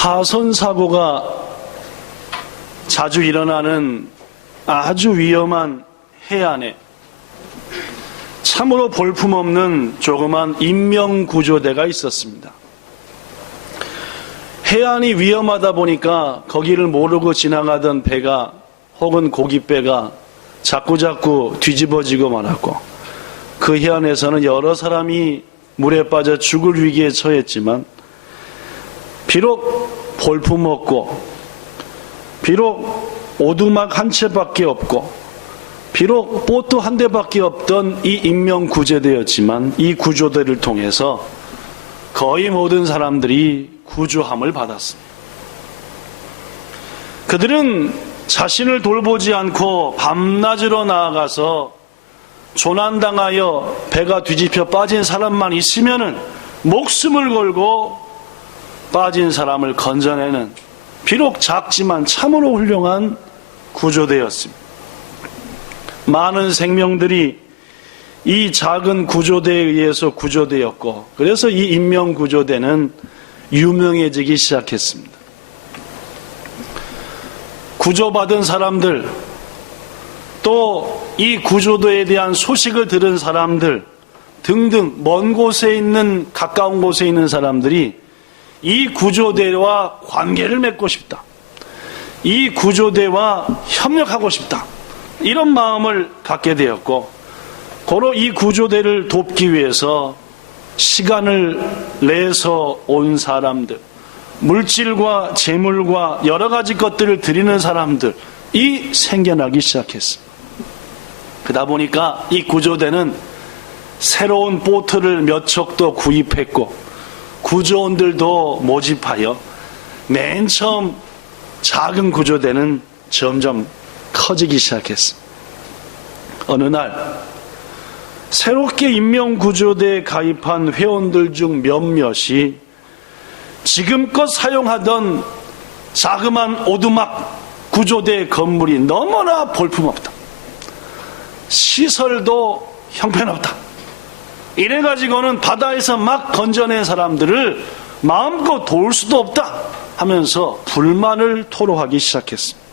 파손 사고가 자주 일어나는 아주 위험한 해안에 참으로 볼품없는 조그만 인명구조대가 있었습니다. 해안이 위험하다 보니까 거기를 모르고 지나가던 배가 혹은 고깃배가 자꾸자꾸 뒤집어지고 말았고, 그 해안에서는 여러 사람이 물에 빠져 죽을 위기에 처했지만 비록 볼품없고 비록 오두막 한 채밖에 없고 비록 보트 한 대밖에 없던 이 인명구조대였지만 이 구조대를 통해서 거의 모든 사람들이 구조함을 받았습니다. 그들은 자신을 돌보지 않고 밤낮으로 나아가서 조난당하여 배가 뒤집혀 빠진 사람만 있으면은 목숨을 걸고 빠진 사람을 건져내는, 비록 작지만 참으로 훌륭한 구조대였습니다. 많은 생명들이 이 작은 구조대에 의해서 구조되었고, 그래서 이 인명구조대는 유명해지기 시작했습니다. 구조받은 사람들, 또 이 구조대에 대한 소식을 들은 사람들 등등 먼 곳에 있는, 가까운 곳에 있는 사람들이 이 구조대와 관계를 맺고 싶다, 이 구조대와 협력하고 싶다, 이런 마음을 갖게 되었고, 고로 이 구조대를 돕기 위해서 시간을 내서 온 사람들, 물질과 재물과 여러 가지 것들을 드리는 사람들이 생겨나기 시작했습니다. 그러다 보니까 이 구조대는 새로운 보트를 몇 척도 구입했고 구조원들도 모집하여 맨 처음 작은 구조대는 점점 커지기 시작했습니다. 어느 날 새롭게 인명구조대에 가입한 회원들 중 몇몇이 지금껏 사용하던 자그마한 오두막 구조대 건물이 너무나 볼품없다, 시설도 형편없다, 이래가지고는 바다에서 막 건져낸 사람들을 마음껏 도울 수도 없다 하면서 불만을 토로하기 시작했습니다.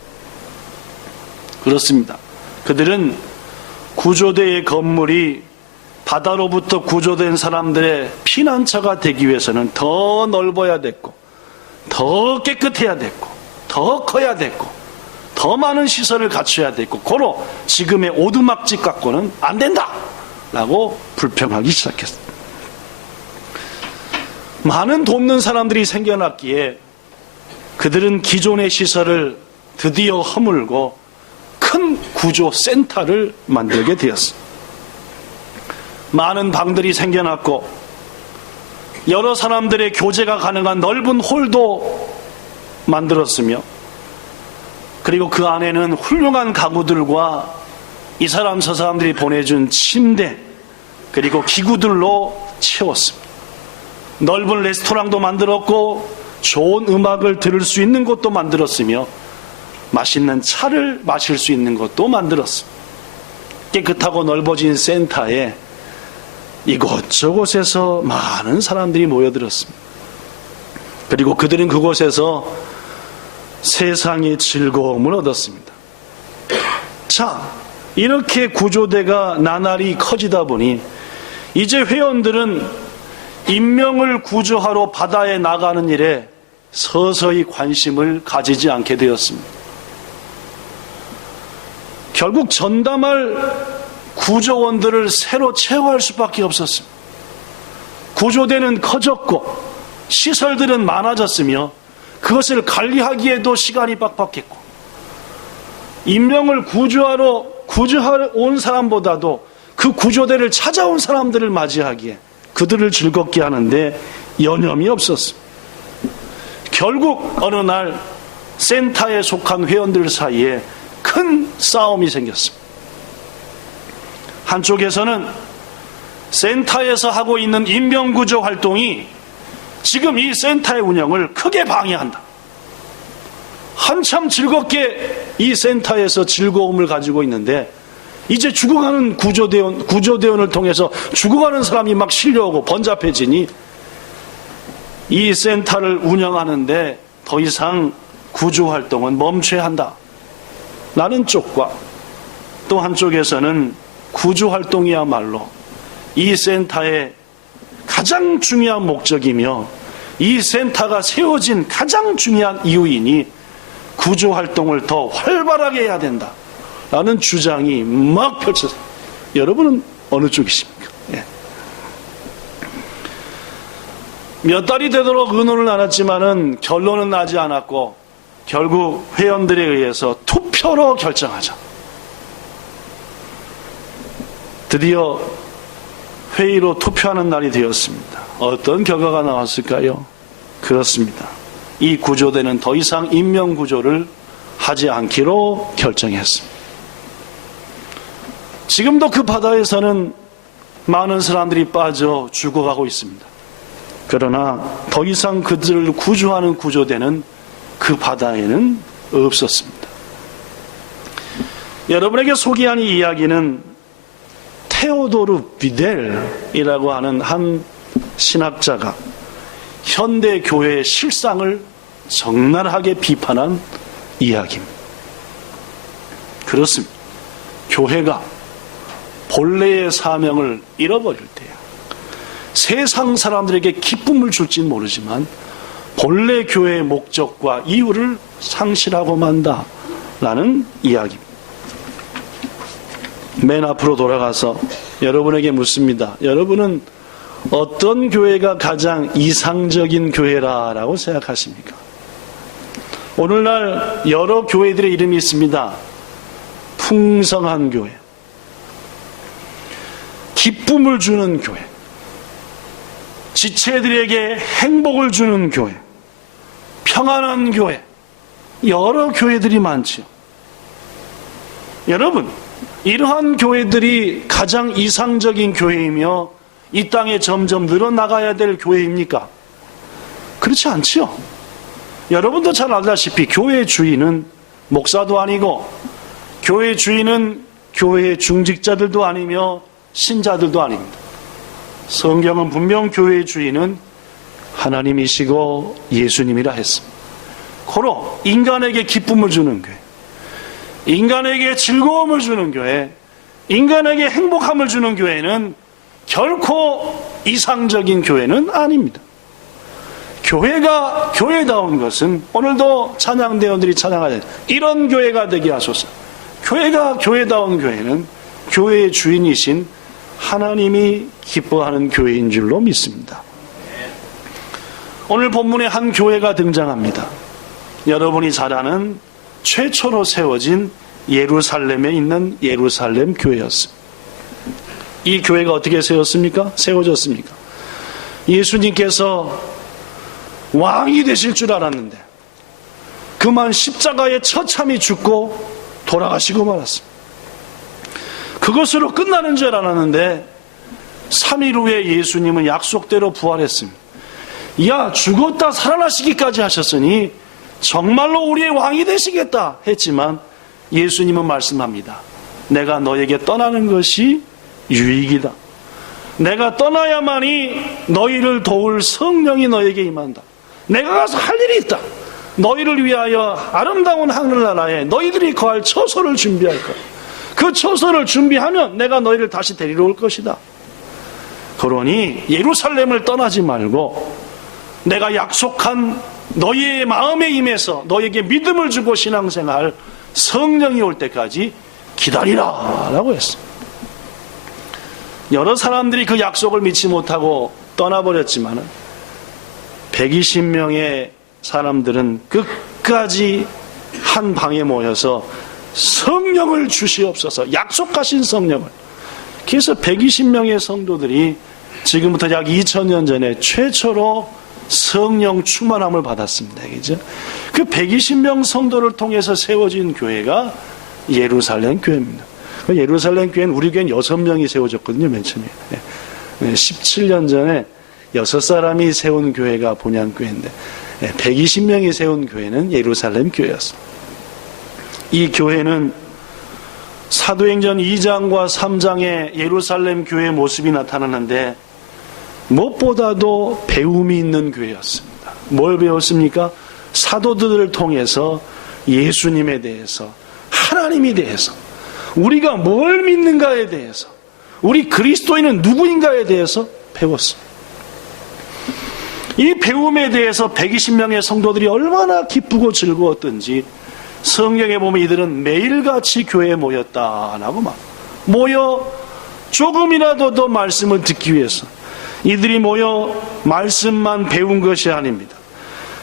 그렇습니다. 그들은 구조대의 건물이 바다로부터 구조된 사람들의 피난처가 되기 위해서는 더 넓어야 됐고, 더 깨끗해야 됐고, 더 커야 됐고, 더 많은 시설을 갖춰야 됐고, 고로 지금의 오두막집 갖고는 안 된다 라고 불평하기 시작했습니다. 많은 돕는 사람들이 생겨났기에 그들은 기존의 시설을 드디어 허물고 큰 구조센터를 만들게 되었습니다. 많은 방들이 생겨났고 여러 사람들의 교제가 가능한 넓은 홀도 만들었으며, 그리고 그 안에는 훌륭한 가구들과 이 사람 저 사람들이 보내준 침대 그리고 기구들로 채웠습니다. 넓은 레스토랑도 만들었고 좋은 음악을 들을 수 있는 곳도 만들었으며 맛있는 차를 마실 수 있는 곳도 만들었습니다. 깨끗하고 넓어진 센터에 이곳저곳에서 많은 사람들이 모여들었습니다. 그리고 그들은 그곳에서 세상의 즐거움을 얻었습니다. 자, 이렇게 구조대가 나날이 커지다 보니 이제 회원들은 인명을 구조하러 바다에 나가는 일에 서서히 관심을 가지지 않게 되었습니다. 결국 전담할 구조원들을 새로 채용할 수밖에 없었습니다. 구조대는 커졌고 시설들은 많아졌으며 그것을 관리하기에도 시간이 빡빡했고, 인명을 구조하러 온 사람보다도 그 구조대를 찾아온 사람들을 맞이하기에 그들을 즐겁게 하는데 여념이 없었습니다. 결국 어느 날 센터에 속한 회원들 사이에 큰 싸움이 생겼습니다. 한쪽에서는 센터에서 하고 있는 인명구조 활동이 지금 이 센터의 운영을 크게 방해한다, 한참 즐겁게 이 센터에서 즐거움을 가지고 있는데 이제 죽어가는 구조대원을 통해서 죽어가는 사람이 막 실려오고 번잡해지니 이 센터를 운영하는데 더 이상 구조 활동은 멈춰야 한다 라는 쪽과, 또 한쪽에서는 구조 활동이야말로 이 센터의 가장 중요한 목적이며 이 센터가 세워진 가장 중요한 이유이니 구조 활동을 더 활발하게 해야 된다 라는 주장이 막 펼쳐져요. 여러분은 어느 쪽이십니까? 예. 몇 달이 되도록 의논을 나눴지만은 결론은 나지 않았고 결국 회원들에 의해서 투표로 결정하자. 드디어 회의로 투표하는 날이 되었습니다. 어떤 결과가 나왔을까요? 그렇습니다. 이 구조대는 더 이상 인명구조를 하지 않기로 결정했습니다. 지금도 그 바다에서는 많은 사람들이 빠져 죽어가고 있습니다. 그러나 더 이상 그들을 구조하는 구조대는 그 바다에는 없었습니다. 여러분에게 소개한 이 이야기는 테오도르 비델이라고 하는 한 신학자가 현대 교회의 실상을 적나라하게 비판한 이야기입니다. 그렇습니다. 교회가 본래의 사명을 잃어버릴 때야 세상 사람들에게 기쁨을 줄지는 모르지만 본래 교회의 목적과 이유를 상실하고 만다라는 이야기입니다. 맨 앞으로 돌아가서 여러분에게 묻습니다. 여러분은 어떤 교회가 가장 이상적인 교회라고 생각하십니까? 오늘날 여러 교회들의 이름이 있습니다. 풍성한 교회, 기쁨을 주는 교회, 지체들에게 행복을 주는 교회, 평안한 교회, 여러 교회들이 많지요. 여러분, 이러한 교회들이 가장 이상적인 교회이며 이 땅에 점점 늘어나가야 될 교회입니까? 그렇지 않지요. 여러분도 잘 알다시피 교회의 주인은 목사도 아니고 교회의 주인은 교회의 중직자들도 아니며 신자들도 아닙니다. 성경은 분명 교회의 주인은 하나님이시고 예수님이라 했습니다. 고로 인간에게 기쁨을 주는 교회, 인간에게 즐거움을 주는 교회, 인간에게 행복함을 주는 교회는 결코 이상적인 교회는 아닙니다. 교회가 교회다운 것은 오늘도 찬양대원들이 찬양하는 이런 교회가 되게 하소서. 교회가 교회다운 교회는 교회의 주인이신 하나님이 기뻐하는 교회인 줄로 믿습니다. 오늘 본문에 한 교회가 등장합니다. 여러분이 잘 아는 최초로 세워진 예루살렘에 있는 예루살렘 교회였습니다. 이 교회가 어떻게 세워졌습니까? 예수님께서 왕이 되실 줄 알았는데 그만 십자가에 처참히 죽고 돌아가시고 말았습니다. 그것으로 끝나는 줄 알았는데 3일 후에 예수님은 약속대로 부활했습니다. 야, 죽었다 살아나시기까지 하셨으니 정말로 우리의 왕이 되시겠다 했지만 예수님은 말씀합니다. 내가 너에게 떠나는 것이 유익이다. 내가 떠나야만이 너희를 도울 성령이 너에게 임한다. 내가 가서 할 일이 있다. 너희를 위하여 아름다운 하늘나라에 너희들이 거할 처소를 준비할 거야. 그 처소를 준비하면 내가 너희를 다시 데리러 올 것이다. 그러니 예루살렘을 떠나지 말고 내가 약속한 너희의 마음에 임해서 너희에게 믿음을 주고 신앙생활 성령이 올 때까지 기다리라 라고 했습니다. 여러 사람들이 그 약속을 믿지 못하고 떠나버렸지만 120명의 사람들은 끝까지 한 방에 모여서 성령을 주시옵소서, 약속하신 성령을. 그래서 120명의 성도들이 지금부터 약 2000년 전에 최초로 성령 충만함을 받았습니다. 그죠? 그 120명 성도를 통해서 세워진 교회가 예루살렘 교회입니다. 예루살렘 교회는 우리 교회는 6명이 세워졌거든요, 맨 처음에. 17년 전에 6사람이 세운 교회가 본향교회인데 120명이 세운 교회는 예루살렘 교회였습니다. 이 교회는 사도행전 2장과 3장의 예루살렘 교회의 모습이 나타나는데 무엇보다도 배움이 있는 교회였습니다. 뭘 배웠습니까? 사도들을 통해서 예수님에 대해서, 하나님에 대해서, 우리가 뭘 믿는가에 대해서, 우리 그리스도인은 누구인가에 대해서 배웠어요. 이 배움에 대해서 120명의 성도들이 얼마나 기쁘고 즐거웠던지 성경에 보면 이들은 매일같이 교회에 모였다라고 모여 조금이라도 더 말씀을 듣기 위해서 이들이 모여 말씀만 배운 것이 아닙니다.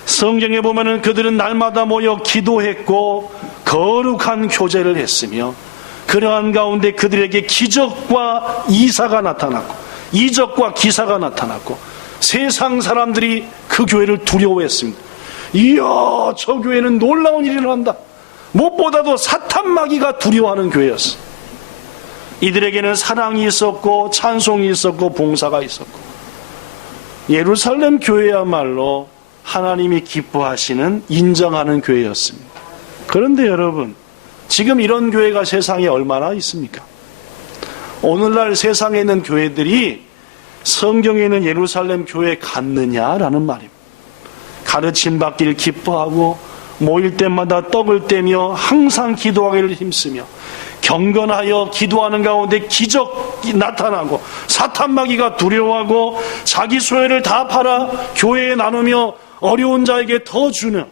성경에 보면은 그들은 날마다 모여 기도했고 거룩한 교제를 했으며 그러한 가운데 그들에게 기적과 이사가 나타났고 이적과 기사가 나타났고 세상 사람들이 그 교회를 두려워했습니다. 이야, 저 교회는 놀라운 일이 일어난다. 무엇보다도 사탄 마귀가 두려워하는 교회였어. 이들에게는 사랑이 있었고 찬송이 있었고 봉사가 있었고 예루살렘 교회야말로 하나님이 기뻐하시는 인정하는 교회였습니다. 그런데 여러분, 지금 이런 교회가 세상에 얼마나 있습니까? 오늘날 세상에 있는 교회들이 성경에 있는 예루살렘 교회에 갔느냐라는 말입니다. 가르침 받기를 기뻐하고 모일 때마다 떡을 떼며 항상 기도하기를 힘쓰며 경건하여 기도하는 가운데 기적이 나타나고 사탄 마귀가 두려워하고 자기 소유를 다 팔아 교회에 나누며 어려운 자에게 더 주는,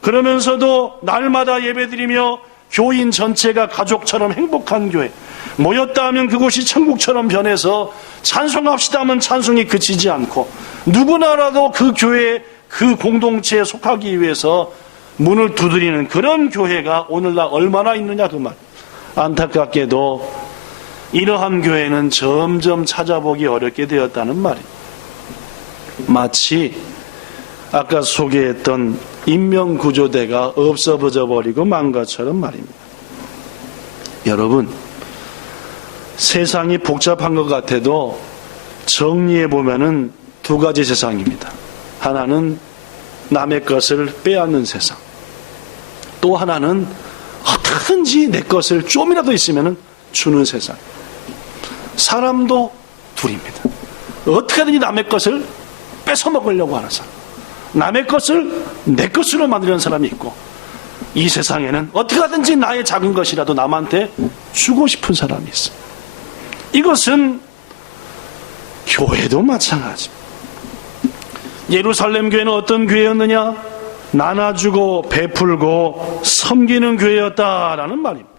그러면서도 날마다 예배드리며 교인 전체가 가족처럼 행복한 교회, 모였다 하면 그곳이 천국처럼 변해서 찬송합시다 하면 찬송이 그치지 않고 누구나라도 그 교회, 그 공동체에 속하기 위해서 문을 두드리는 그런 교회가 오늘날 얼마나 있느냐 그 말. 안타깝게도 이러한 교회는 점점 찾아보기 어렵게 되었다는 말이에요. 마치 아까 소개했던 인명구조대가 없어져 버리고 만 것처럼 말입니다. 여러분, 세상이 복잡한 것 같아도 정리해 보면은 두 가지 세상입니다. 하나는 남의 것을 빼앗는 세상, 또 하나는 어떻게든지 내 것을 좀이라도 있으면 주는 세상. 사람도 둘입니다. 어떻게든지 남의 것을 뺏어 먹으려고 하는 사람, 남의 것을 내 것으로 만드는 사람이 있고, 이 세상에는 어떻게 하든지 나의 작은 것이라도 남한테 주고 싶은 사람이 있어요. 이것은 교회도 마찬가지입니다. 예루살렘 교회는 어떤 교회였느냐? 나눠주고 베풀고 섬기는 교회였다라는 말입니다.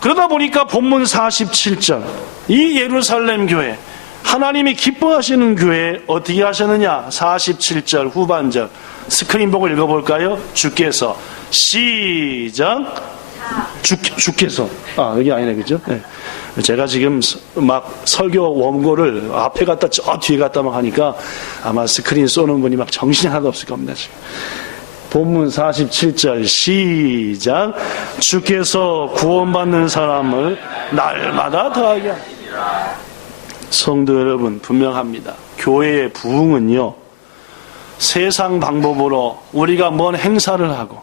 그러다 보니까 본문 47절, 이 예루살렘 교회, 하나님이 기뻐하시는 교회 어떻게 하셨느냐? 47절 후반절 스크린 보고 읽어볼까요? 주께서, 시작. 주께서, 여기 아니네, 그죠? 네. 제가 지금 막 설교 원고를 앞에 갔다 저 뒤에 갔다 막 하니까 아마 스크린 쏘는 분이 막 정신이 하나도 없을 겁니다. 지금. 본문 47절 시작. 주께서 구원받는 사람을 날마다 더하게 하시리라. 성도 여러분, 분명합니다. 교회의 부흥은요, 세상 방법으로 우리가 뭔 행사를 하고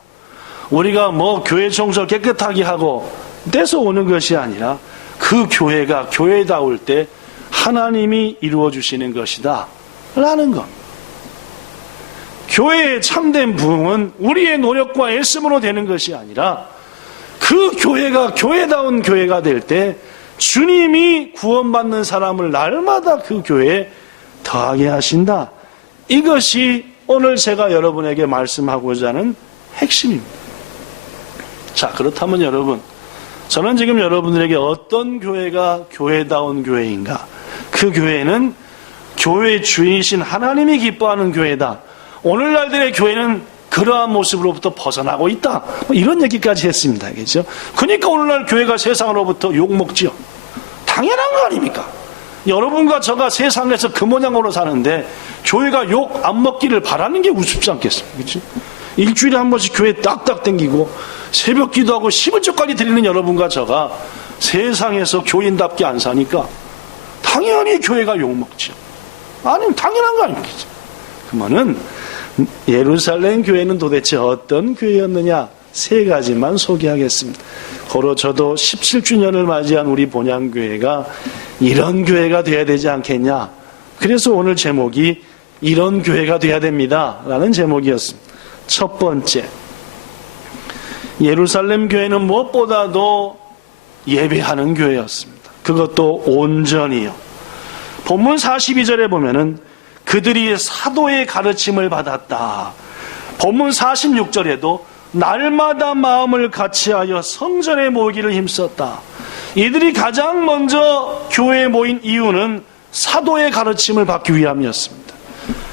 우리가 뭐 교회 청소 깨끗하게 하고 떼서 오는 것이 아니라 그 교회가 교회다울 때 하나님이 이루어 주시는 것이다 라는 겁니다. 교회의 참된 부흥은 우리의 노력과 애씀으로 되는 것이 아니라 그 교회가 교회다운 교회가 될 때 주님이 구원받는 사람을 날마다 그 교회에 더하게 하신다. 이것이 오늘 제가 여러분에게 말씀하고자 하는 핵심입니다. 자, 그렇다면 여러분, 저는 지금 여러분들에게 어떤 교회가 교회다운 교회인가? 그 교회는 교회 주인이신 하나님이 기뻐하는 교회다. 오늘날들의 교회는 그러한 모습으로부터 벗어나고 있다. 이런 얘기까지 했습니다. 그렇죠? 그러니까 오늘날 교회가 세상으로부터 욕먹지요. 당연한 거 아닙니까? 여러분과 저가 세상에서 그 모양으로 사는데 교회가 욕 안 먹기를 바라는 게 우습지 않겠습니까? 그렇죠? 일주일에 한 번씩 교회 딱딱 땡기고 새벽 기도하고 11조까지 드리는 여러분과 저가 세상에서 교인답게 안 사니까 당연히 교회가 욕먹죠. 아니면 당연한 거 아닙니까? 그러면은 예루살렘 교회는 도대체 어떤 교회였느냐? 세 가지만 소개하겠습니다. 고로 저도 17주년을 맞이한 우리 본향교회가 이런 교회가 돼야 되지 않겠냐? 그래서 오늘 제목이 이런 교회가 돼야 됩니다 라는 제목이었습니다. 첫 번째, 예루살렘 교회는 무엇보다도 예배하는 교회였습니다. 그것도 온전히요. 본문 42절에 보면은 그들이 사도의 가르침을 받았다. 본문 46절에도 날마다 마음을 같이하여 성전에 모이기를 힘썼다. 이들이 가장 먼저 교회에 모인 이유는 사도의 가르침을 받기 위함이었습니다.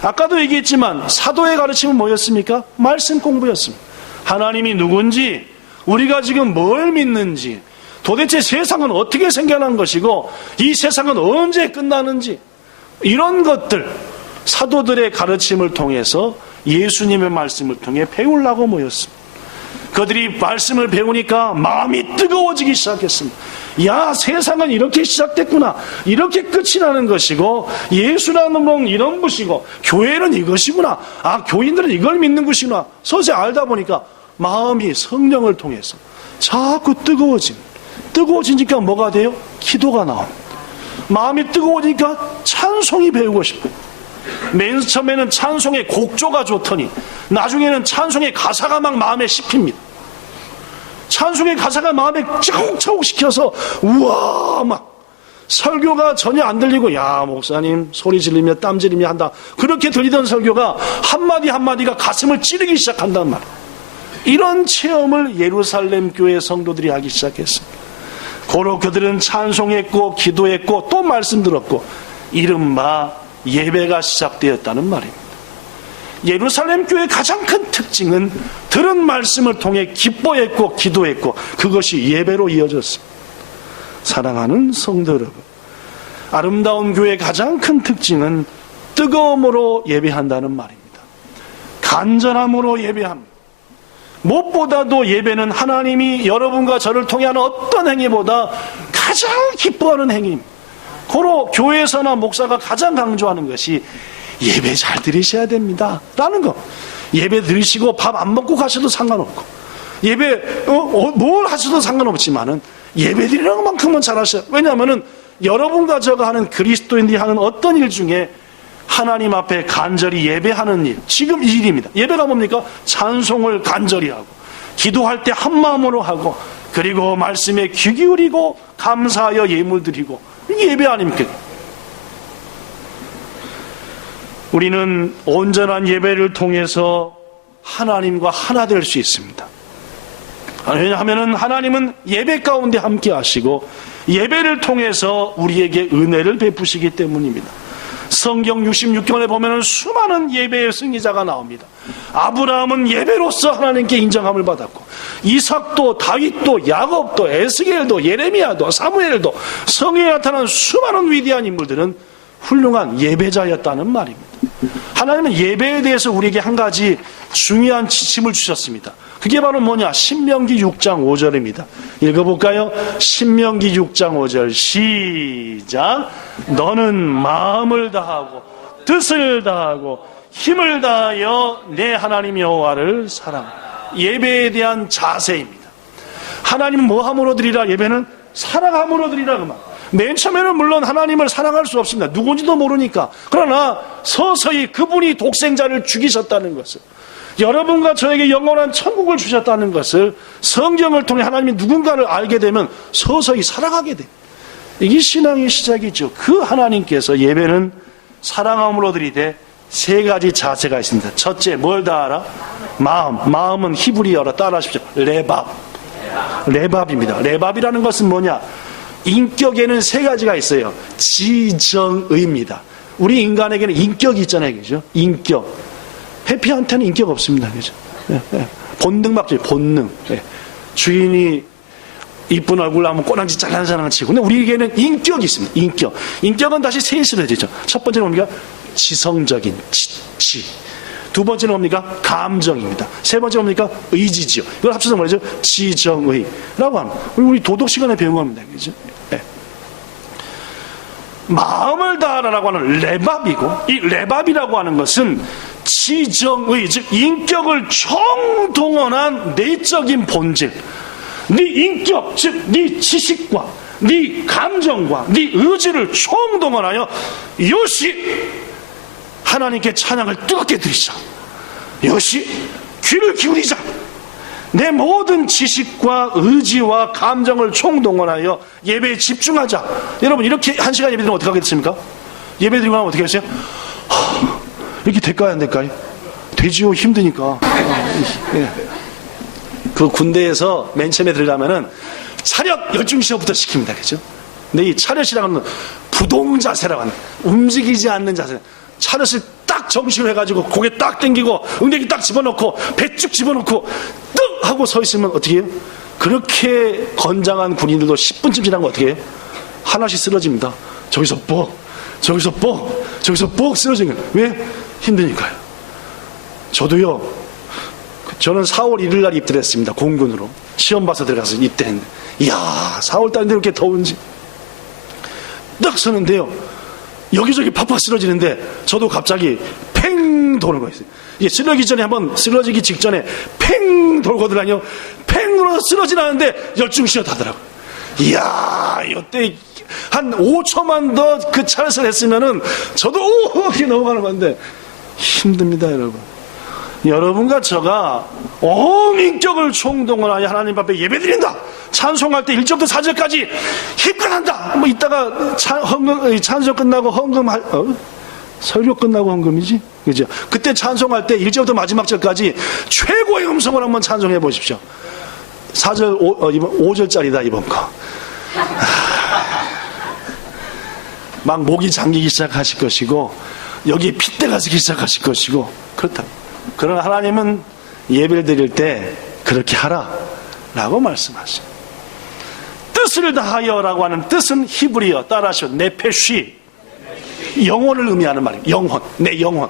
아까도 얘기했지만 사도의 가르침은 뭐였습니까? 말씀 공부였습니다. 하나님이 누군지, 우리가 지금 뭘 믿는지, 도대체 세상은 어떻게 생겨난 것이고 이 세상은 언제 끝나는지, 이런 것들 사도들의 가르침을 통해서 예수님의 말씀을 통해 배우려고 모였습니다. 그들이 말씀을 배우니까 마음이 뜨거워지기 시작했습니다. 야, 세상은 이렇게 시작됐구나, 이렇게 끝이 나는 것이고, 예수라는 건 이런 것이고, 교회는 이것이구나, 아, 교인들은 이걸 믿는 것이구나. 서서히 알다 보니까 마음이 성령을 통해서 자꾸 뜨거워지니까 뭐가 돼요? 기도가 나옵니다. 마음이 뜨거워지니까 찬송이 배우고 싶어요. 맨 처음에는 찬송의 곡조가 좋더니 나중에는 찬송의 가사가 막 마음에 씹힙니다. 찬송의 가사가 마음에 차곡차곡 시켜서 우와, 막 설교가 전혀 안 들리고, 야, 목사님 소리 지르며 땀 지르며 한다, 그렇게 들리던 설교가 한마디 한마디가 가슴을 찌르기 시작한단 말이에요. 이런 체험을 예루살렘 교회 성도들이 하기 시작했습니다. 고로 그들은 찬송했고 기도했고 또 말씀 들었고, 이른바 예배가 시작되었다는 말입니다. 예루살렘 교회의 가장 큰 특징은 들은 말씀을 통해 기뻐했고 기도했고, 그것이 예배로 이어졌습니다. 사랑하는 성도 여러분, 아름다운 교회의 가장 큰 특징은 뜨거움으로 예배한다는 말입니다. 간절함으로 예배합니다. 무엇보다도 예배는 하나님이 여러분과 저를 통해 하는 어떤 행위보다 가장 기뻐하는 행위입니다. 고로 교회에서나 목사가 가장 강조하는 것이 예배 잘 드리셔야 됩니다 라는 거. 예배 드리시고 밥 안 먹고 가셔도 상관없고, 예배 뭘 하셔도 상관없지만은 예배 드리는 것만큼은 잘 하셔야. 왜냐하면은 여러분과 저가 하는 그리스도인들이 하는 어떤 일 중에 하나님 앞에 간절히 예배하는 일, 지금 이 일입니다. 예배가 뭡니까? 찬송을 간절히 하고, 기도할 때 한마음으로 하고, 그리고 말씀에 귀 기울이고 감사하여 예물 드리고, 이게 예배 아닙니까? 우리는 온전한 예배를 통해서 하나님과 하나 될 수 있습니다. 왜냐하면 하나님은 예배 가운데 함께 하시고 예배를 통해서 우리에게 은혜를 베푸시기 때문입니다. 성경 66권에 보면 수많은 예배의 승리자가 나옵니다. 아브라함은 예배로서 하나님께 인정함을 받았고, 이삭도 다윗도 야곱도 에스겔도 예레미야도 사무엘도 성경에 나타난 수많은 위대한 인물들은 훌륭한 예배자였다는 말입니다. 하나님은 예배에 대해서 우리에게 한 가지 중요한 지침을 주셨습니다. 그게 바로 뭐냐? 신명기 6장 5절입니다. 읽어볼까요? 신명기 6장 5절 시작. 너는 마음을 다하고 뜻을 다하고 힘을 다하여 내 하나님 여호와를 사랑하라. 예배에 대한 자세입니다. 하나님은 뭐 함으로 드리라? 예배는 사랑함으로 드리라 그 말. 맨 처음에는 물론 하나님을 사랑할 수 없습니다. 누군지도 모르니까. 그러나 서서히 그분이 독생자를 죽이셨다는 것을, 여러분과 저에게 영원한 천국을 주셨다는 것을 성경을 통해 하나님이 누군가를 알게 되면 서서히 사랑하게 됩니다. 이게 신앙의 시작이죠. 그 하나님께서 예배는 사랑함으로 드리되 세 가지 자세가 있습니다. 첫째, 뭘 다하라? 마음은 히브리어로 따라하십시오. 레밥입니다. 레밥이라는 것은 뭐냐? 인격에는 세 가지가 있어요. 지정의입니다. 우리 인간에게는 인격이 있잖아요, 그죠? 인격. 해피한테는 인격 없습니다, 그죠? 본능밖에 본능. 주인이 이쁜 얼굴 하면 꼬랑지 잘난 사람을 치고, 근데 우리에게는 인격이 있습니다. 인격은 다시 셋으로 되죠. 첫 번째는 뭡니까? 지성적인 지. 두 번째는 뭡니까? 감정입니다. 세 번째는 뭡니까? 의지지요. 이걸 합쳐서 말이죠. 지정의라고 합니다. 우리 도덕 시간에 배운 겁니다. 그죠? 네. 마음을 다하라라고 하는 레밥이고, 이 레밥이라고 하는 것은 지정의, 즉 인격을 총동원한 내적인 본질. 네 인격, 즉 네 지식과 네 감정과 네 의지를 총동원하여 요시 하나님께 찬양을 뜨겁게 드리자. 요시 귀를 기울이자. 내 모든 지식과 의지와 감정을 총동원하여 예배에 집중하자. 여러분, 이렇게 1시간 예배 드리면 어떻게 하겠습니까? 예배 드리고 나면 어떻게 하세요? 이렇게 될까요, 안 될까요? 되지요. 힘드니까. 예. 그 군대에서 맨 처음에 들어가면은 차렷 열중시험부터 시킵니다. 그죠? 근데 이 차렷이라는 건 부동자세라고 하는, 움직이지 않는 자세. 차렷을 딱 정식으로 해가지고 고개 딱 당기고 엉덩이 딱 집어넣고 배 쭉 집어넣고 뜨 하고 서 있으면 어떻게 해요? 그렇게 건장한 군인들도 10분쯤 지나면 어떻게 해요? 하나씩 쓰러집니다. 저기서 뻑, 저기서 뻑, 저기서 뻑 쓰러지는 거예요. 왜? 힘드니까요. 저도요, 저는 4월 1일 날 입대를 했습니다. 공군으로. 시험 봐서 들어가서 입대했는데, 이야, 4월 달인데 이렇게 더운지. 딱 서는데요, 여기저기 팍팍 쓰러지는데, 저도 갑자기 팽 도는 거였어요. 이게 쓰러지기 전에 한번, 쓰러지기 직전에 팽 돌고 들어가요. 팽 돌아서 쓰러지진 않는데, 열중시어 하더라고요. 이야, 이때 한 5초만 더 그 차례를 했으면은, 저도 이렇게 넘어가는 건데, 힘듭니다, 여러분. 여러분과 저가 온 인격을 총동원하여 하나님 앞에 예배드린다. 찬송할 때 1절부터 4절까지 힘껏 한다. 뭐 이따가 찬송 끝나고 설교 끝나고 헌금이지, 그죠? 그때 찬송할 때 1절부터 마지막 절까지 최고의 음성을 한번 찬송해 보십시오. 4절, 5절짜리다 이번 거. 막 목이 잠기기 시작하실 것이고, 여기에 핏대가 서기 시작하실 것이고, 그렇다. 그러나 하나님은 예배를 드릴 때 그렇게 하라 라고 말씀하시죠. 뜻을 다하여 라고 하는 뜻은 히브리어 따라하시오 네페쉬, 영혼을 의미하는 말이에요. 영혼, 내 영혼,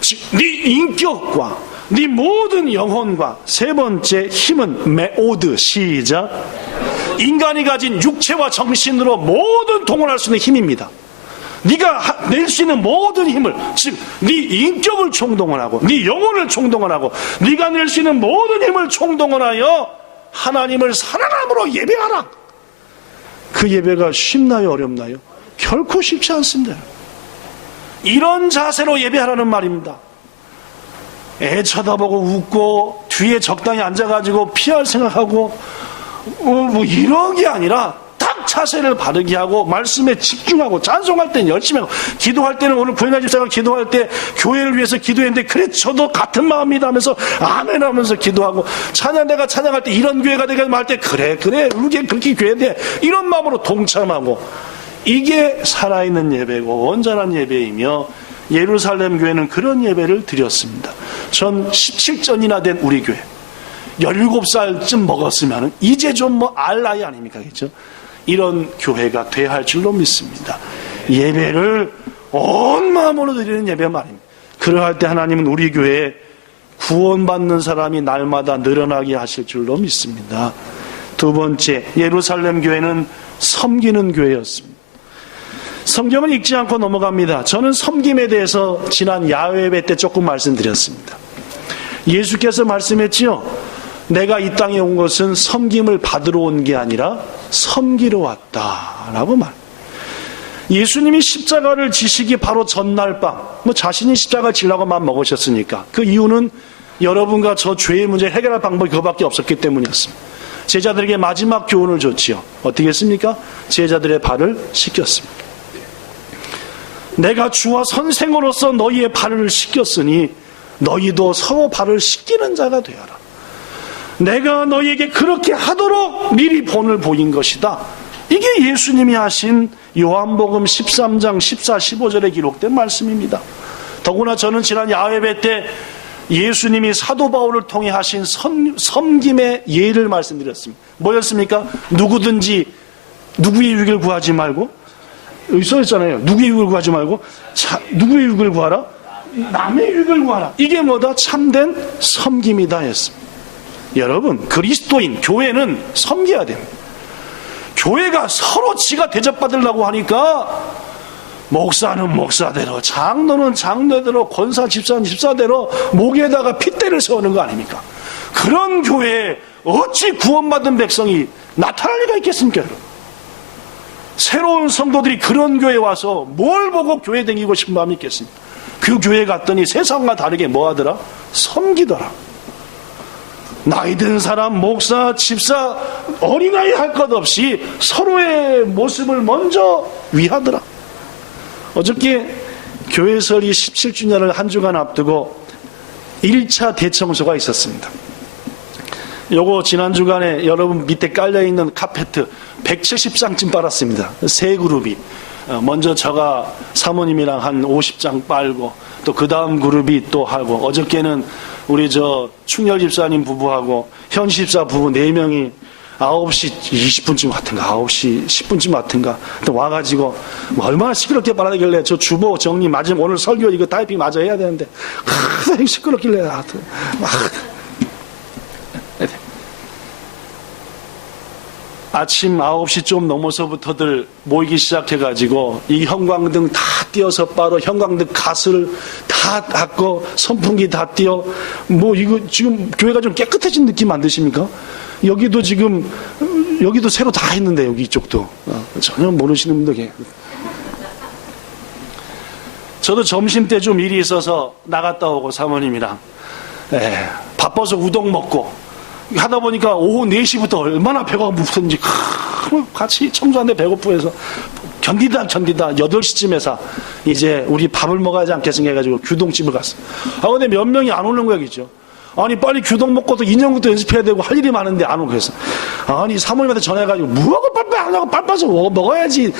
즉 네 인격과 네 모든 영혼과. 세 번째 힘은 메오드, 시작, 인간이 가진 육체와 정신으로 모든 동원할 수 있는 힘입니다. 네가 낼 수 있는 모든 힘을, 즉 네 인격을 총동원하고 네 영혼을 총동원하고 네가 낼 수 있는 모든 힘을 총동원하여 하나님을 사랑함으로 예배하라. 그 예배가 쉽나요, 어렵나요? 결코 쉽지 않습니다. 이런 자세로 예배하라는 말입니다. 애 쳐다보고 웃고 뒤에 적당히 앉아가지고 피할 생각하고 뭐 이런 게 아니라 딱 자세를 바르게 하고 말씀에 집중하고, 찬송할 때는 열심히 하고, 기도할 때는 오늘 구현아 집사가 기도할 때 교회를 위해서 기도했는데 그래 저도 같은 마음이다 하면서 아멘 하면서 기도하고, 내가 찬양할 때 이런 교회가 되게 할 때 그래 우리 그렇게 교회 돼 이런 마음으로 동참하고, 이게 살아있는 예배고 온전한 예배이며, 예루살렘 교회는 그런 예배를 드렸습니다. 전 17전이나 된 우리 교회 17살쯤 먹었으면 이제 좀 뭐 알 나이 아닙니까? 그렇죠? 이런 교회가 돼야 할 줄로 믿습니다. 예배를 온 마음으로 드리는 예배 말입니다. 그러할 때 하나님은 우리 교회에 구원받는 사람이 날마다 늘어나게 하실 줄로 믿습니다. 두 번째, 예루살렘 교회는 섬기는 교회였습니다. 성경은 읽지 않고 넘어갑니다. 저는 섬김에 대해서 지난 야외 예배 때 조금 말씀드렸습니다. 예수께서 말씀했지요. 내가 이 땅에 온 것은 섬김을 받으러 온 게 아니라 섬기러 왔다라고 말. 예수님이 십자가를 지시기 바로 전날 밤, 자신이 십자가를 지려고 마음 먹으셨으니까, 그 이유는 여러분과 저 죄의 문제를 해결할 방법이 그거밖에 없었기 때문이었습니다. 제자들에게 마지막 교훈을 줬지요. 어떻게 했습니까? 제자들의 발을 씻겼습니다. 내가 주와 선생으로서 너희의 발을 씻겼으니 너희도 서로 발을 씻기는 자가 되어라. 내가 너희에게 그렇게 하도록 미리 본을 보인 것이다. 이게 예수님이 하신 요한복음 13장 14, 15절에 기록된 말씀입니다. 더구나 저는 지난 야외배 때 예수님이 사도 바울을 통해 하신 섬김의 예를 말씀드렸습니다. 뭐였습니까? 누구든지 누구의 유익을 구하지 말고, 여기 써있잖아요. 누구의 유익을 구하지 말고 누구의 유익을 구하라? 남의 유익을 구하라. 이게 뭐다? 참된 섬김이다 했습니다. 여러분, 그리스도인, 교회는 섬겨야 됩니다. 교회가 서로 지가 대접받으려고 하니까 목사는 목사대로, 장로는 장로대로, 권사 집사는 집사대로 목에다가 핏대를 세우는 거 아닙니까? 그런 교회에 어찌 구원받은 백성이 나타날 리가 있겠습니까? 여러분? 새로운 성도들이 그런 교회에 와서 뭘 보고 교회 다니고 싶은 마음이 있겠습니까? 그 교회 갔더니 세상과 다르게 뭐 하더라? 섬기더라. 나이 든 사람, 목사, 집사, 어린아이 할 것 없이 서로의 모습을 먼저 위하더라. 어저께 교회 설이 17주년을 한 주간 앞두고 1차 대청소가 있었습니다. 요거 지난 주간에 여러분 밑에 깔려있는 카페트 170장쯤 빨았습니다. 세 그룹이. 먼저 제가 사모님이랑 한 50장 빨고, 또 그 다음 그룹이 또 하고, 어저께는 우리 충렬 집사님 부부하고 현 집사 부부 4명이 9시 20분쯤 같은가 9시 10분쯤 같은가 또 와가지고 얼마나 시끄럽게 빨아대길래 저 주보 정리 맞으면 오늘 설교 이거 타이핑 마저 해야 되는데 시끄럽길래 아침 9시 좀 넘어서부터들 모이기 시작해가지고 이 형광등 다 띄어서 빨아, 형광등 가스를 다 닦고 선풍기 다 띄어, 이거 지금 교회가 좀 깨끗해진 느낌 안 드십니까? 여기도 지금 여기도 새로 다 했는데 여기 이쪽도 전혀 모르시는 분도 계세요. 저도 점심 때 좀 일이 있어서 나갔다 오고 사모님이랑 바빠서 우동 먹고 하다 보니까 오후 4시부터 얼마나 배가 고팠는지 같이 청소하는데 배고프고 해서 견디다 8시쯤에서 이제 우리 밥을 먹어야지 않겠습니까 해가지고 규동집을 갔어. 근데 몇 명이 안 오는 거겠죠. 아니 빨리 규동 먹고도 인형부터 연습해야 되고 할 일이 많은데 안 오고 해서 아니 사모님한테 전화해가지고 뭐하고 빨리 안 하고 빨리 빠서 먹어야지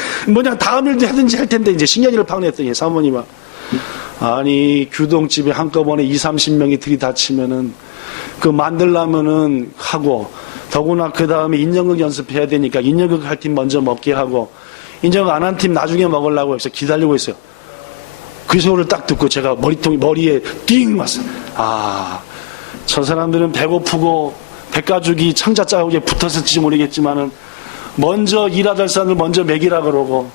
다음 일도 하든지 할 텐데 이제 신경질을 파냈더니 사모님아, 아니 규동집에 한꺼번에 20-30명이 들이닥치면은 그 만들려면은 하고, 더구나 그 다음에 인형극 연습해야 되니까 인형극 할 팀 먼저 먹게 하고, 인형극 안 한 팀 나중에 먹으려고 해서 기다리고 있어요. 그 소리를 딱 듣고 제가 머리에 띵 왔어요. 저 사람들은 배고프고 백가죽이 창자 자국에 붙었을지 모르겠지만은 먼저 일하던 사람들 먼저 먹이라 그러고,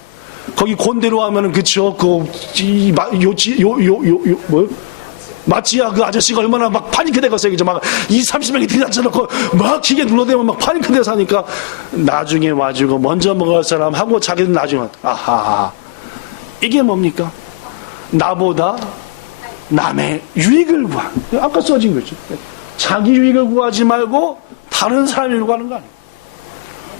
거기 곤대로 하면은 마치야 그 아저씨가 얼마나 막 파니크되겠어요. 그죠? 막 20-30명이 들이닥쳐놓고 막 기계 눌러대면 막 파니크돼서 하니까 나중에 와주고 먼저 먹을 사람 하고 자기는 나중에 이게 뭡니까? 나보다 남의 유익을 구하는, 아까 써진 거죠. 자기 유익을 구하지 말고 다른 사람 유익을 구하는 거 아니에요.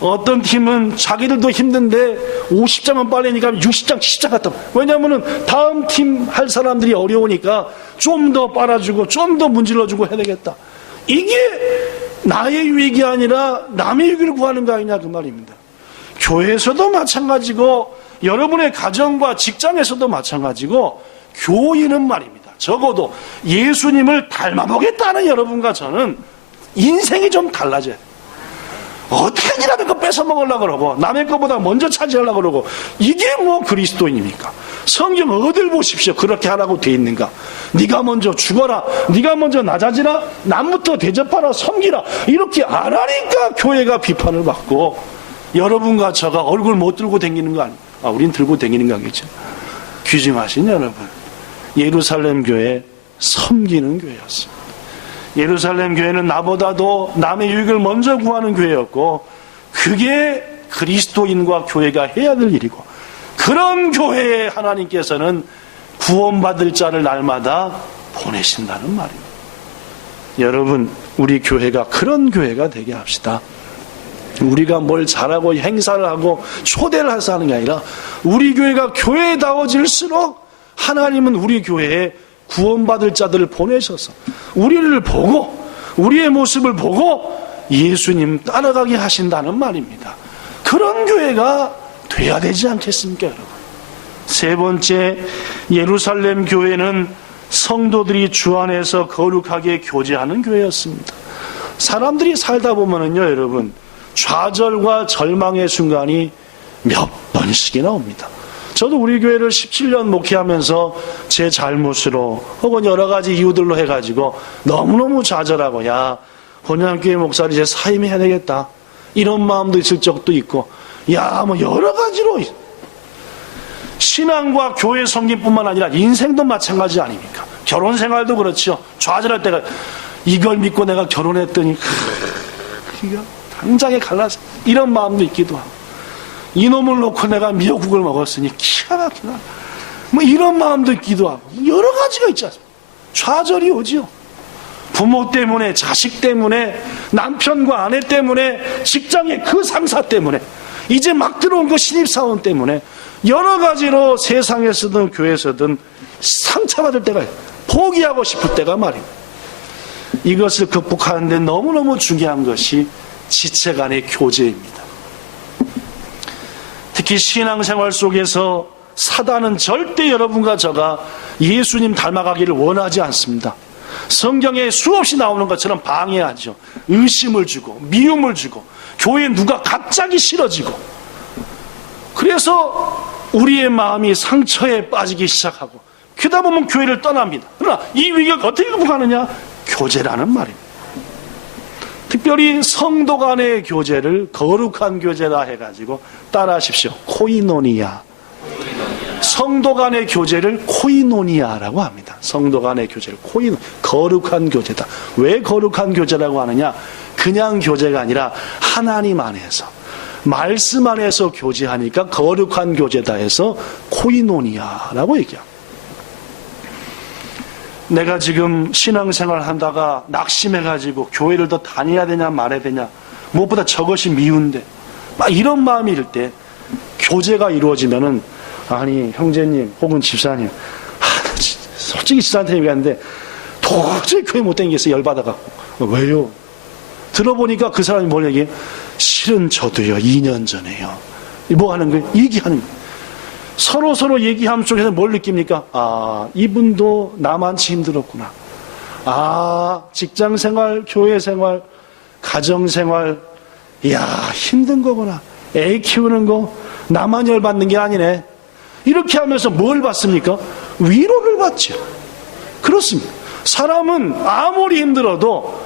어떤 팀은 자기들도 힘든데 50장은 빨래니까 60장, 70장 갔다. 왜냐하면 다음 팀 할 사람들이 어려우니까 좀 더 빨아주고 좀 더 문질러주고 해야 되겠다. 이게 나의 유익이 아니라 남의 유익을 구하는 거 아니냐 그 말입니다. 교회에서도 마찬가지고 여러분의 가정과 직장에서도 마찬가지고 교인은 말입니다. 적어도 예수님을 닮아보겠다는 여러분과 저는 인생이 좀 달라져요. 어떻게 남의 거 뺏어 먹으려고 그러고 남의 것보다 먼저 차지하려고 그러고, 이게 그리스도인입니까? 성경 어딜 보십시오. 그렇게 하라고 돼 있는가? 네가 먼저 죽어라, 네가 먼저 낮아지라, 남부터 대접하라, 섬기라, 이렇게 안 하니까 교회가 비판을 받고 여러분과 저가 얼굴 못 들고 다니는 거 아니에요? 우린 들고 다니는 거겠죠. 귀중하신 여러분, 예루살렘 교회 섬기는 교회였습니다. 예루살렘 교회는 나보다도 남의 유익을 먼저 구하는 교회였고, 그게 그리스도인과 교회가 해야 될 일이고, 그런 교회에 하나님께서는 구원받을 자를 날마다 보내신다는 말입니다. 여러분, 우리 교회가 그런 교회가 되게 합시다. 우리가 뭘 잘하고 행사를 하고 초대를 해서 하는 게 아니라 우리 교회가 교회다워질수록 하나님은 우리 교회에 구원받을 자들을 보내셔서 우리를 보고 우리의 모습을 보고 예수님 따라가게 하신다는 말입니다. 그런 교회가 돼야 되지 않겠습니까, 여러분? 세 번째, 예루살렘 교회는 성도들이 주 안에서 거룩하게 교제하는 교회였습니다. 사람들이 살다 보면은요, 여러분, 좌절과 절망의 순간이 몇 번씩이나 옵니다. 저도 우리 교회를 17년 목회하면서 제 잘못으로 혹은 여러 가지 이유들로 해가지고 너무너무 좌절하고, 본향교회 목사를 이제 사임해야 되겠다, 이런 마음도 있을 적도 있고, 여러 가지로 신앙과 교회 섬김뿐만 아니라 인생도 마찬가지 아닙니까? 결혼 생활도 그렇죠. 좌절할 때가, 이걸 믿고 내가 결혼했더니 당장에 갈라서, 이런 마음도 있기도 하고, 이놈을 놓고 내가 미역국을 먹었으니 기가 막히나, 이런 마음도 있기도 하고, 여러 가지가 있지 않습니까? 좌절이 오지요. 부모 때문에, 자식 때문에, 남편과 아내 때문에, 직장의 그 상사 때문에, 이제 막 들어온 그 신입사원 때문에 여러 가지로 세상에서든 교회에서든 상처받을 때가 있어요. 포기하고 싶을 때가 말입니다. 이것을 극복하는데 너무너무 중요한 것이 지체 간의 교제입니다. 특히 신앙생활 속에서 사단은 절대 여러분과 저가 예수님 닮아가기를 원하지 않습니다. 성경에 수없이 나오는 것처럼 방해하죠. 의심을 주고 미움을 주고 교회에 누가 갑자기 싫어지고, 그래서 우리의 마음이 상처에 빠지기 시작하고 그러다 보면 교회를 떠납니다. 그러나 이 위기를 어떻게 극복하느냐? 교제라는 말입니다. 특별히 성도 간의 교제를 거룩한 교제라 해가지고 따라하십시오. 코이노니아. 성도 간의 교제를 코이노니아라고 합니다. 성도 간의 교제를 거룩한 교제다. 왜 거룩한 교제라고 하느냐? 그냥 교제가 아니라 하나님 안에서, 말씀 안에서 교제하니까 거룩한 교제다 해서 코이노니아라고 얘기합니다. 내가 지금 신앙생활 하다가 낙심해가지고 교회를 더 다녀야 되냐 말아야 되냐, 무엇보다 저것이 미운데 막 이런 마음이 들 때 교제가 이루어지면은, 아니 형제님 혹은 집사님, 솔직히 집사한테 얘기하는데 도저히 교회 못 다니겠어, 열받아갖고. 왜요? 들어보니까 그 사람이 뭘 얘기해? 실은 저도요 2년 전에요. 뭐 하는 거예요? 얘기하는 거예요. 서로 얘기함 속에서 뭘 느낍니까? 아, 이분도 나만치 힘들었구나. 아, 직장생활, 교회생활, 가정생활, 이야 힘든 거구나. 애 키우는 거 나만 열받는 게 아니네. 이렇게 하면서 뭘 받습니까? 위로를 받죠. 그렇습니다. 사람은 아무리 힘들어도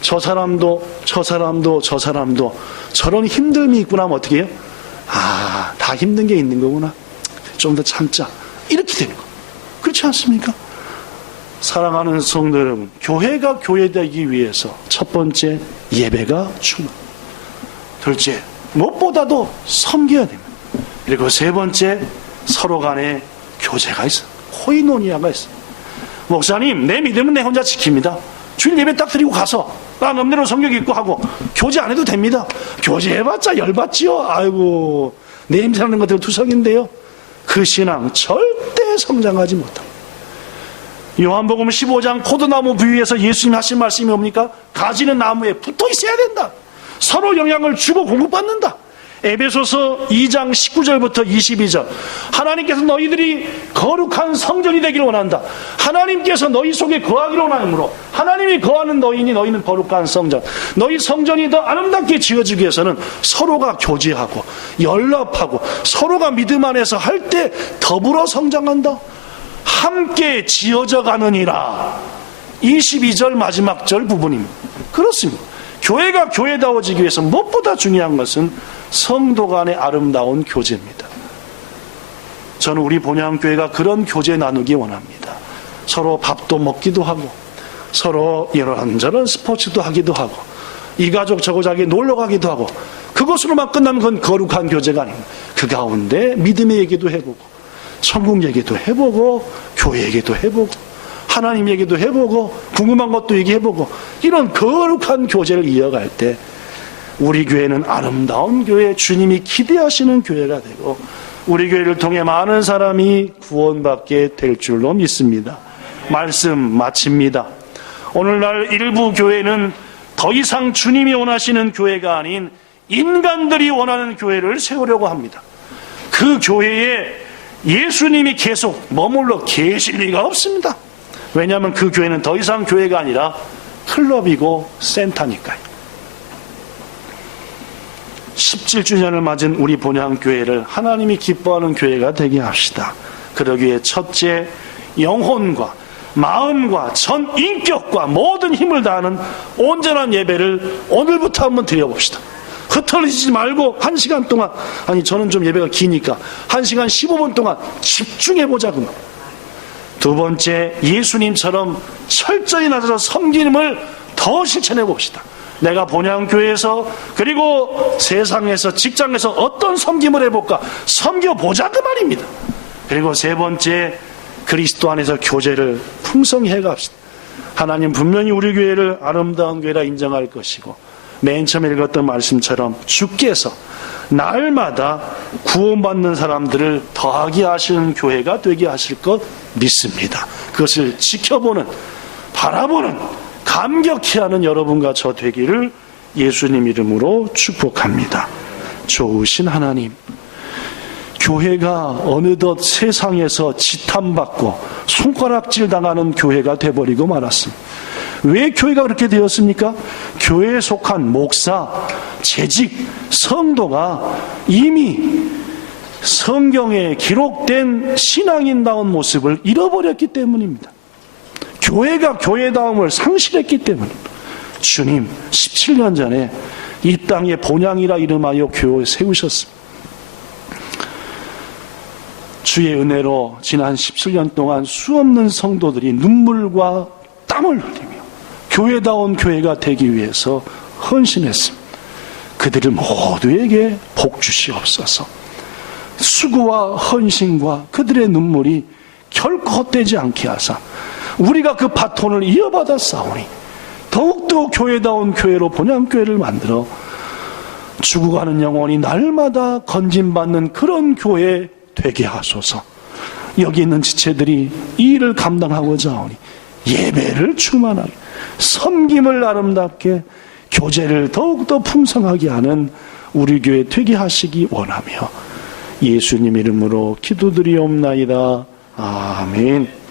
저 사람도 저런 힘듦이 있구나 하면 어떻게 해요? 아, 다 힘든 게 있는 거구나. 좀 더 참자. 이렇게 되는 거. 그렇지 않습니까? 사랑하는 성도 여러분, 교회가 교회되기 위해서 첫 번째, 예배가 충만. 둘째, 무엇보다도 섬겨야 됩니다. 그리고 세 번째, 서로 간에 교제가 있어요. 코이노니아가 있어요. 목사님, 내 믿음은 내 혼자 지킵니다. 주일 예배 딱 드리고 가서 나 맘대로 성경 읽고 하고 교제 안 해도 됩니다. 교제해봤자 열받지요. 아이고, 내 냄새나는 것 때문에 투성인데요. 그 신앙 절대 성장하지 못합니다. 요한복음 15장 포도나무 비유에서 예수님 하신 말씀이 뭡니까? 가지는 나무에 붙어 있어야 된다. 서로 영향을 주고 공급받는다. 에베소서 2장 19절부터 22절. 하나님께서 너희들이 거룩한 성전이 되기를 원한다. 하나님께서 너희 속에 거하기를 원하므로 하나님이 거하는 너희니 너희는 거룩한 성전. 너희 성전이 더 아름답게 지어지기 위해서는 서로가 교제하고 연합하고 서로가 믿음 안에서 할 때 더불어 성장한다. 함께 지어져 가느니라. 22절 마지막 절 부분입니다. 그렇습니다. 교회가 교회다워지기 위해서 무엇보다 중요한 것은 성도 간의 아름다운 교제입니다. 저는 우리 본향교회가 그런 교제 나누기 원합니다. 서로 밥도 먹기도 하고 서로 이런저런 스포츠도 하기도 하고 이 가족 저 가족에게 놀러 가기도 하고, 그것으로만 끝나면 그건 거룩한 교제가 아닙니다. 그 가운데 믿음의 얘기도 해보고 천국 얘기도 해보고 교회 얘기도 해보고 하나님 얘기도 해보고 궁금한 것도 얘기해보고, 이런 거룩한 교제를 이어갈 때 우리 교회는 아름다운 교회, 주님이 기대하시는 교회가 되고 우리 교회를 통해 많은 사람이 구원받게 될 줄로 믿습니다. 말씀 마칩니다. 오늘날 일부 교회는 더 이상 주님이 원하시는 교회가 아닌 인간들이 원하는 교회를 세우려고 합니다. 그 교회에 예수님이 계속 머물러 계실 리가 없습니다. 왜냐하면 그 교회는 더 이상 교회가 아니라 클럽이고 센터니까요. 17주년을 맞은 우리 본향교회를 하나님이 기뻐하는 교회가 되게 합시다. 그러기 위해 첫째, 영혼과 마음과 전 인격과 모든 힘을 다하는 온전한 예배를 오늘부터 한번 드려봅시다. 흩어지지 말고 1시간 동안, 아니 저는 좀 예배가 기니까 1시간 15분 동안 집중해보자고. 두 번째, 예수님처럼 철저히 나서서 섬김을 더 실천해봅시다. 내가 본향교회에서 그리고 세상에서 직장에서 어떤 섬김을 해볼까 섬겨보자 그 말입니다. 그리고 세 번째, 그리스도 안에서 교제를 풍성히 해갑시다. 하나님 분명히 우리 교회를 아름다운 교회라 인정할 것이고, 맨 처음에 읽었던 말씀처럼 주께서 날마다 구원받는 사람들을 더하게 하시는 교회가 되게 하실 것 믿습니다. 그것을 지켜보는, 바라보는, 감격히 하는 여러분과 저 되기를 예수님 이름으로 축복합니다. 좋으신 하나님, 교회가 어느덧 세상에서 지탄받고 손가락질 당하는 교회가 돼버리고 말았습니다. 왜 교회가 그렇게 되었습니까? 교회에 속한 목사, 재직, 성도가 이미 성경에 기록된 신앙인다운 모습을 잃어버렸기 때문입니다. 교회가 교회다움을 상실했기 때문입니다. 주님 17년 전에 이 땅에 본향이라 이름하여 교회 세우셨습니다. 주의 은혜로 지난 17년 동안 수없는 성도들이 눈물과 땀을 흘리며 교회다운 교회가 되기 위해서 헌신했습니다. 그들을 모두에게 복 주시옵소서. 수고와 헌신과 그들의 눈물이 결코 헛되지 않게 하사 우리가 그 바톤을 이어받아 싸우니 더욱더 교회다운 교회로 본향교회를 만들어 죽어가는 영혼이 날마다 건진받는 그런 교회 되게 하소서. 여기 있는 지체들이 이 일을 감당하고자 하오니 예배를 충만하게, 섬김을 아름답게, 교제를 더욱더 풍성하게 하는 우리 교회 되게 하시기 원하며 예수님 이름으로 기도드리옵나이다. 아멘.